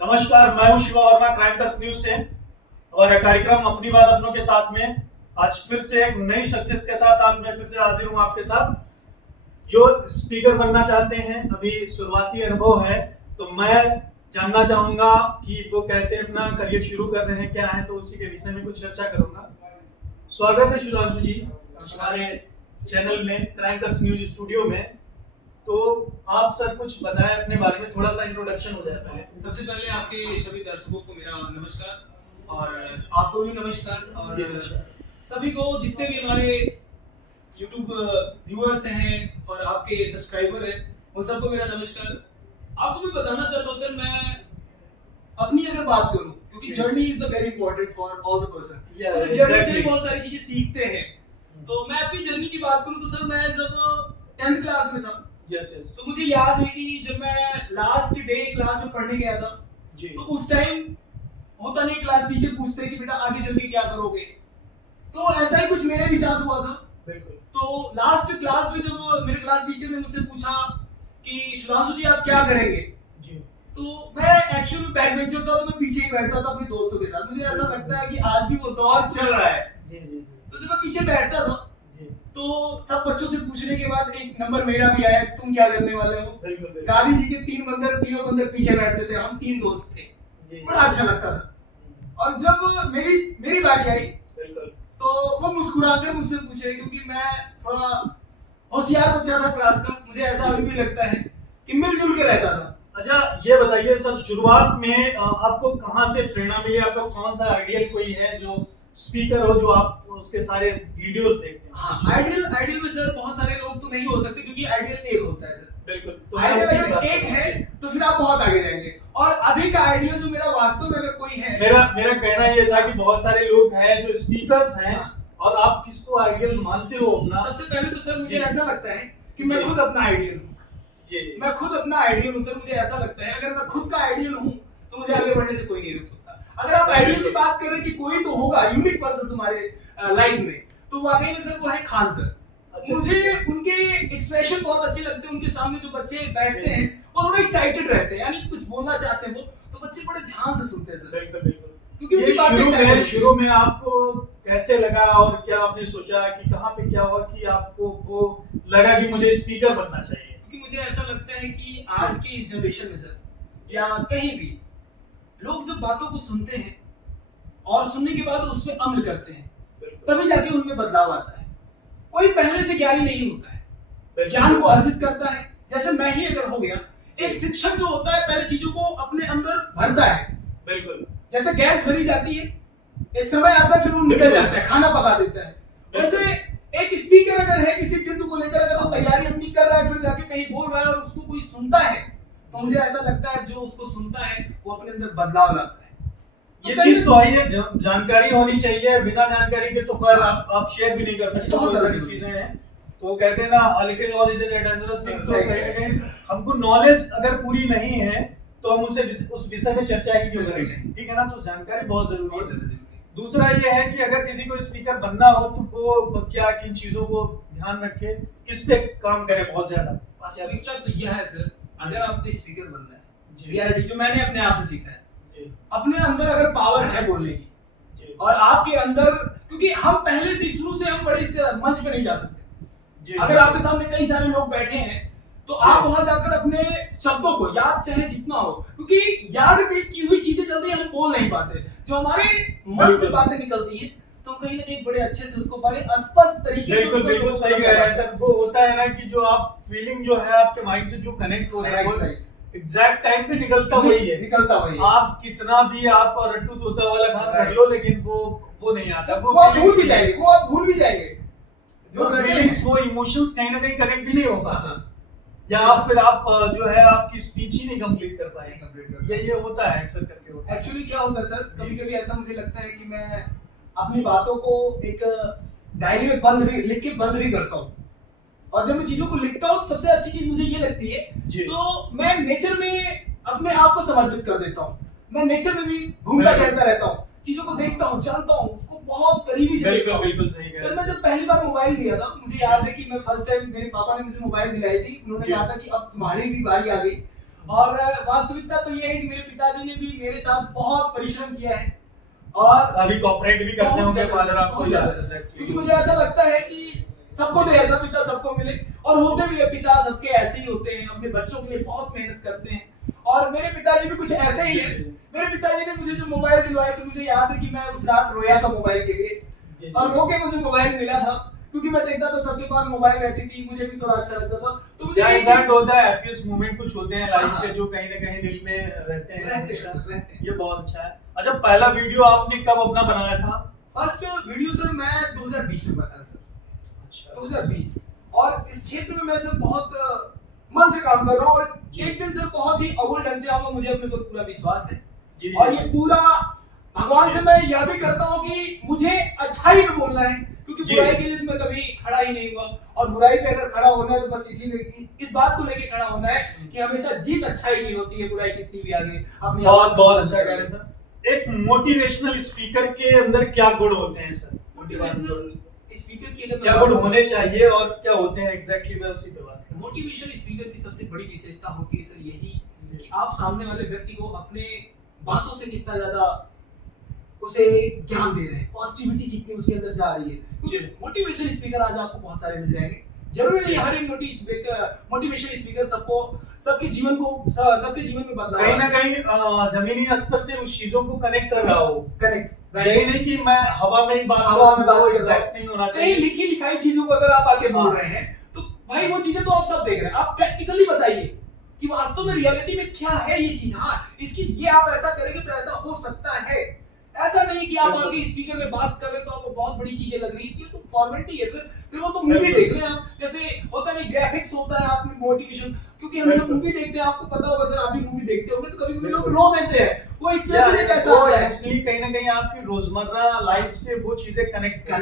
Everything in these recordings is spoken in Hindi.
नमस्कार, मैं हूं Shiva Verma crime touch news से और कार्यक्रम अपनी बात अपनों के साथ में आज फिर से एक नई शख्सियत के साथ आज मैं फिर से हाजिर हूं आपके साथ जो स्पीकर बनना चाहते हैं। अभी शुरुआती अनुभव है तो मैं जानना चाहूंगा कि वो कैसे अपना करियर शुरू कर रहे हैं, क्या है, तो उसी के विषय में कुछ चर्चा करूंगा। स्वागत है सुधांशु जी हमारे चैनल में क्राइम टच न्यूज स्टूडियो में। तो आप सर कुछ बताएं अपने बारे में, थोड़ा सा इंट्रोडक्शन हो जाए पहले। सबसे पहले आपके सभी दर्शकों को मेरा नमस्कार और आपको भी नमस्कार और सभी को जितने भी हमारे YouTube व्यूअर्स हैं और आपके सब्सक्राइबर हैं उन सबको मेरा नमस्कार। आपको भी बताना चाहता हूँ सर, मैं अपनी अगर बात करूँ क्योंकि journey is the very important for all the person. Journey से बहुत सारी चीजें सीखते हैं। तो मैं अपनी जर्नी की बात करूँ तो सर मैं जब 10th क्लास में था तो मुझे याद है कि जब मैं लास्ट डे क्लास में पढ़ने गया था तो उस टाइम होता नहीं, क्लास टीचर पूछते हैं कि बेटा आगे चल के क्या करोगे। तो ऐसा ही कुछ मेरे भी साथ हुआ था। तो लास्ट क्लास में जब मेरे क्लास टीचर ने मुझसे पूछा कि सुधांशु जी आप क्या करेंगे तो मैं एक्चुअल बैक बेंचर था तो मैं पीछे ही बैठता था अपने दोस्तों के साथ। मुझे ऐसा लगता है कि आज भी वो दौर चल रहा है। तो जब मैं पीछे बैठता था तो सब बच्चों से पूछने के बाद एक नंबर मेरा भी आया, तुम क्या करने वाले हो। गांधी जी के तीनों बंदर पीछे बैठते थे, हम 3 दोस्त थे, बड़ा अच्छा लगता था। और जब मेरी बारी आई तो वो मुस्कुराकर मुझसे पूछे, क्योंकि मैं थोड़ा होशियार बच्चा था क्लास का, मुझे ऐसा अभी भी लगता है कि मिलजुल के रहता था। अच्छा ये बताइए सर, शुरुआत में आपको कहाँ से प्रेरणा मिली? आपका कौन सा आइडियल कोई है जो स्पीकर हो जो आप उसके सारे वीडियोस देखते हैं? हाँ, आइडियल में सर बहुत सारे लोग तो नहीं हो सकते क्योंकि आइडियल एक होता है सर। बिल्कुल, तो आइडियल अगर एक है तो फिर आप बहुत आगे जाएंगे। और अभी का आइडियल जो मेरा वास्तव में अगर कोई है, मेरा कहना ये था कि बहुत सारे लोग हैं जो स्पीकर्स हैं और आप किसको आइडियल मानते हो अपना? सबसे पहले तो सर मुझे ऐसा लगता है कि मैं खुद अपना आइडियल हूँ। मैं खुद अपना आइडियल हूँ सर। मुझे ऐसा लगता है अगर मैं खुद का आइडियल हूँ तो मुझे आगे बढ़ने से कोई नहीं रोक सकता। अगर आप आइडियल की बात कर रहे हैं कि कोई तो होगा यूनिक पर्सन तुम्हारे लाइफ में, तो वाकई में सर वो है खान सर। मुझे उनके एक्सप्रेशन बहुत अच्छे लगते हैं। उनके सामने जो बच्चे बैठते हैं वो थोड़ा एक्साइटेड रहते हैं, यानी कुछ बोलना चाहते हैं वो तो बच्चे बड़े ध्यान से सुनते हैं सर। बिल्कुल। क्योंकि उनकी बात शुरू में आपको कैसे लगा और क्या आपने सोचा कि कहाँ पे क्या हुआ कि आपको वो लगा कि मुझे स्पीकर बनना चाहिए? क्योंकि मुझे ऐसा लगता है कि आज के इस जनरेशन में सर या कहीं भी लोग जब बातों को सुनते हैं और सुनने के बाद उस पर अमल करते हैं तभी जाके उनमें बदलाव आता है। कोई पहले से ज्ञानी नहीं होता है, ज्ञान को अर्जित करता है। जैसे मैं ही अगर हो गया, एक शिक्षक जो होता है पहले चीजों को अपने अंदर भरता है। बिल्कुल, जैसे गैस भरी जाती है, एक समय आता है फिर वो निकल जाता है, खाना पका देता है। वैसे एक स्पीकर अगर है किसी बिंदु को लेकर, अगर वो तैयारी अपनी कर रहा है फिर जाके कहीं बोल रहा है और उसको कोई सुनता है तो मुझे ऐसा लगता है जो उसको सुनता है वो अपने अंदर बदलाव लाता है। ये चीज तो आई है, जानकारी होनी चाहिए। बिना जानकारी के तो पर आप शेयर भी नहीं कर सकते। बहुत सारी चीजें हैं। तो कहते हैं ना, a little knowledge is a dangerous thing. तो कहीं ना कहीं हमको नॉलेज अगर पूरी नहीं है तो हम उस विषय में चर्चा ही क्यों करेंगे, ठीक है ना। तो जानकारी बहुत जरूरी है। दूसरा ये है कि अगर किसी को स्पीकर बनना हो तो वो क्या किन चीजों को ध्यान रखे, किस पे काम करे बहुत ज्यादा? वास्तविकता तो यह है सर, अगर आपको स्पीकर बनना है, रियलिटी जो मैंने अपने आप से सीखा है, अपने अंदर अगर पावर है बोलने की और आपके अंदर, क्योंकि हम पहले से शुरू से हम बड़े इस मंच पे नहीं जा सकते। अगर आपके सामने कई सारे लोग बैठे हैं तो आप वहां जाकर अपने शब्दों को याद चाहे जितना हो, क्योंकि याद की हुई चीजें जल्दी हम बोल नहीं पाते। जो हमारे मन से बातें निकलती है तो कहीं ना कहीं बड़े अच्छे से उसको बड़े स्पष्ट तरीके से बिल्कुल सही कह रहे हैं सर। वो होता है ना कि जो आप फीलिंग जो है आपके माइंड से जो कनेक्ट हो रहा है एग्जैक्ट टाइम पे निकलता वही है। आप कितना भी आप रट्टू तोता वाला काम कर लो लेकिन वो नहीं आता। वो आप भूल भी जाएंगे जो फीलिंग्स, वो इमोशंस कहीं ना कहीं कनेक्ट भी नहीं हो पाता, या फिर आप जो है आपकी स्पीच ही नहीं कंप्लीट कर पाए। ये होता है अक्सर करके। एक्चुअली क्या होता है सर, कभी-कभी ऐसा मुझे लगता है कि मैं अपनी बातों को एक डायरी में लिख के बंद भी करता हूँ। और जब मैं चीजों को लिखता हूँ तो सबसे अच्छी चीज मुझे ये लगती है, तो मैं नेचर में अपने आप को समर्पित कर देता हूँ। मैं नेचर में भी घूमता टहलता रहता हूँ, चीजों को देखता हूँ, जानता हूँ, उसको बहुत करीबी से देखता हूँ। बिल्कुल सही कह रहे हैं। सर मैं जब पहली बार मोबाइल लिया था, मुझे याद है कि मैं फर्स्ट टाइम मेरे पापा ने मुझे मोबाइल दिलाई थी। उन्होंने कहा था कि अब तुम्हारी भी बारी आ गई और वास्तविकता तो ये है कि मेरे पिताजी ने भी मेरे साथ बहुत परिश्रम किया है और अभी कॉपरेट भी करते बहुत होंगे ज्यादा फादर सर, आपको बहुत ज्यादा ज्यादा सर। से क्योंकि मुझे ऐसा लगता है कि सबको दे ऐसा पिता सबको मिले, और होते भी है पिता सबके ऐसे ही होते हैं, अपने बच्चों के लिए बहुत मेहनत करते हैं। और मेरे पिताजी भी कुछ ऐसे ही हैं। मेरे पिताजी ने मुझे जो मोबाइल दिलवाया तो मुझे याद है कि मैं उस रात रोया था मोबाइल के लिए, और रो के मुझे मोबाइल मिला था, क्योंकि मैं देखता था सबके पास मोबाइल रहती थी, मुझे भी थोड़ा अच्छा लगता था। तो मुझे ये एग्जैक्ट होता है, हैप्पीएस्ट मोमेंट कुछ होते हैं लाइफ हाँ। के जो कहीं ना कहीं दिल में रहते हैं रहते हैं हमेशा। सर, रहते हैं। ये बहुत अच्छा है। अच्छा, पहला वीडियो आपने कब अपना बनाया था? फर्स्ट वीडियो सर मैं 2020 में बनाया सर, अच्छा, 2020। और इस क्षेत्र में मैं सर बहुत मन से काम कर रहा हूँ, और एक दिन सर बहुत ही अव्वल ढंग से आऊंगा, मुझे अपने पर पूरा विश्वास है। जी, और ये पूरा भगवान से मैं यह भी करता हूँ कि मुझे अच्छाई पे बोलना है, क्योंकि जी। बुराई के लिए तो मैं कभी खड़ा ही नहीं हुआ, और बुराई पे अगर खड़ा होना है तो बस इस बात को लेके खड़ा होना है कि हमेशा जीत अच्छाई की होती है, बुराई कितनी भी आगे अपनी बहुत आवाज बहुत अच्छा कह रहे हैं सर। एक मोटिवेशनल स्पीकर के अंदर क्या गुण होते हैं सर? मोटिवेशनल स्पीकर की अगर क्या गुण होने चाहिए और क्या होते हैं एग्जैक्टली, मैं उसी पे बात करूं। मोटिवेशन स्पीकर की सबसे बड़ी विशेषता होती है सर यही कि आप सामने वाले व्यक्ति को अपने बातों से कितना ज्यादा उसे ज्ञान दे रहे हैं, पॉजिटिविटी कितनी उसके अंदर जा रही है। क्योंकि मोटिवेशन स्पीकर आज आपको बहुत सारे मिल जाएंगे, जरूरी नहीं हर एक मोटिवेशन स्पीकर सबके जीवन में बदलाव कहीं ना कहीं जमीनी स्तर से उस चीजों को कनेक्ट कर रहा हो। कनेक्ट यही नहीं कि मैं हवा में ही बात करूं, एग्जैक्ट नहीं होना कहीं चाहिए। लिखी लिखाई चीजों को अगर आप आके बोल हाँ। रहे हैं तो भाई वो चीजें तो आप सब देख रहे हैं, आप प्रैक्टिकली बताइए कि वास्तव में रियलिटी में क्या है ये चीज। हाँ, इसकी ये आप ऐसा करेंगे तो ऐसा हो सकता है। ऐसा नहीं कि आप आके स्पीकर में बात कर रहे तो आपको बहुत बड़ी चीजें लग रही है, ये तो फॉर्मेलिटी है। फिर वो तो मूवी देख लें आप, जैसे होता नहीं ग्राफिक्स होता है आप में मोटिवेशन, क्योंकि हम जब मूवी देखते हैं आपको पता होगा सर, आप भी मूवी देखते होंगे तो कभी-कभी लोग रो देते हैं, वो एक्सप्रेशन एक ऐसा होता है एक्चुअली कहीं ना कहीं आपकी रोजमर्रा लाइफ से वो चीजें कनेक्ट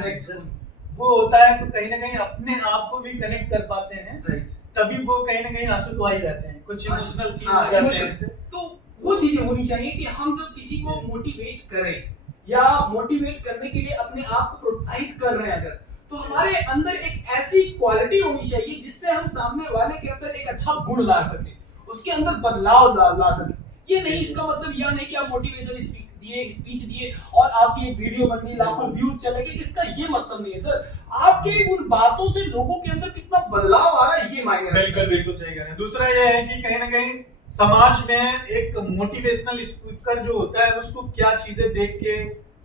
वो होता है, तो कहीं ना कहीं अपने आप को भी कनेक्ट कर पाते हैं, राइट। तभी वो कहीं ना कहीं आंसू तो आ ही जाते हैं, कुछ इमोशनल चीज हाँ, आ जाते हैं emotion। इससे। तो वो चीजें होनी चाहिए कि हम जब किसी को मोटिवेट करें या मोटिवेट करने के लिए अपने आप को प्रोत्साहित कर रहे हैं अगर, तो हमारे अंदर एक ऐसी क्वालिटी होनी चाहिए जिससे हम सामने वाले के अंदर एक अच्छा गुण ला सके, उसके अंदर बदलाव ला सके। ये नहीं, इसका मतलब यह नहीं कि आप मोटिवेशन स्पीच दिए और आपकी एक वीडियो बन गई, लाखों व्यूज चले गए, इसका ये मतलब नहीं है सर। आपके उन बातों से लोगों के अंदर कितना बदलाव आ रहा है ये मायने रखता है। बिल्कुल बिल्कुल सही कह रहे हैं। दूसरा ये है कि कहीं ना कहीं समाज में एक मोटिवेशनल स्पीकर जो होता है उसको क्या चीजें देख के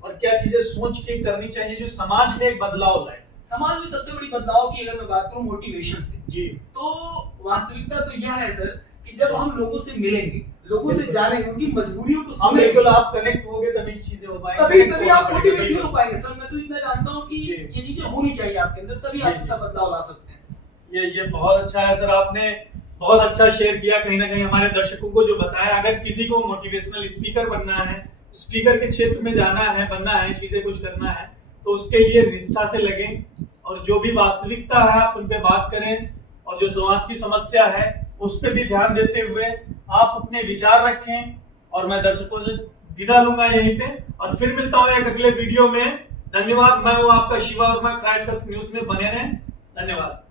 और क्या चीजें सोच के करनी चाहिए जो समाज में एक बदलाव लाए। समाज में सबसे बड़ी बदलाव की अगर मैं बात करूं मोटिवेशन से, जी, तो वास्तविकता तो यह है सर कि जब हम लोगों से मिलेंगे, लोगों से जानेंगे, उनकी मजबूरियों को हम बिल्कुल आप कनेक्ट होगे तभी चीजें हो पाएंगी, तभी आप मोटिवेट ही हो पाएंगे सर। मैं तो इतना जानता हूं कि जी। ये चीजें होनी चाहिए आपके अंदर, तभी आप जी, इतना जी। बदलाव ला सकते हैं। ये बहुत अच्छा है सर, आपने बहुत अच्छा शेयर किया कहीं ना कहीं हमारे दर्शकों को जो बताया। अगर किसी को मोटिवेशनल स्पीकर बनना है, स्पीकर के क्षेत्र में जाना है, बनना है, चीजें कुछ करना है, तो उसके लिए निष्ठा से लगें और जो भी वास्तविकता है आप उन पे बात करें, और जो समाज की समस्या है उस पर भी ध्यान देते हुए आप अपने विचार रखें। और मैं दर्शकों से विदा लूंगा यहीं पे, और फिर मिलता हूँ एक अगले वीडियो में। धन्यवाद। मैं हूँ आपका शिवा और मैं क्राइम न्यूज में बने रहें। धन्यवाद।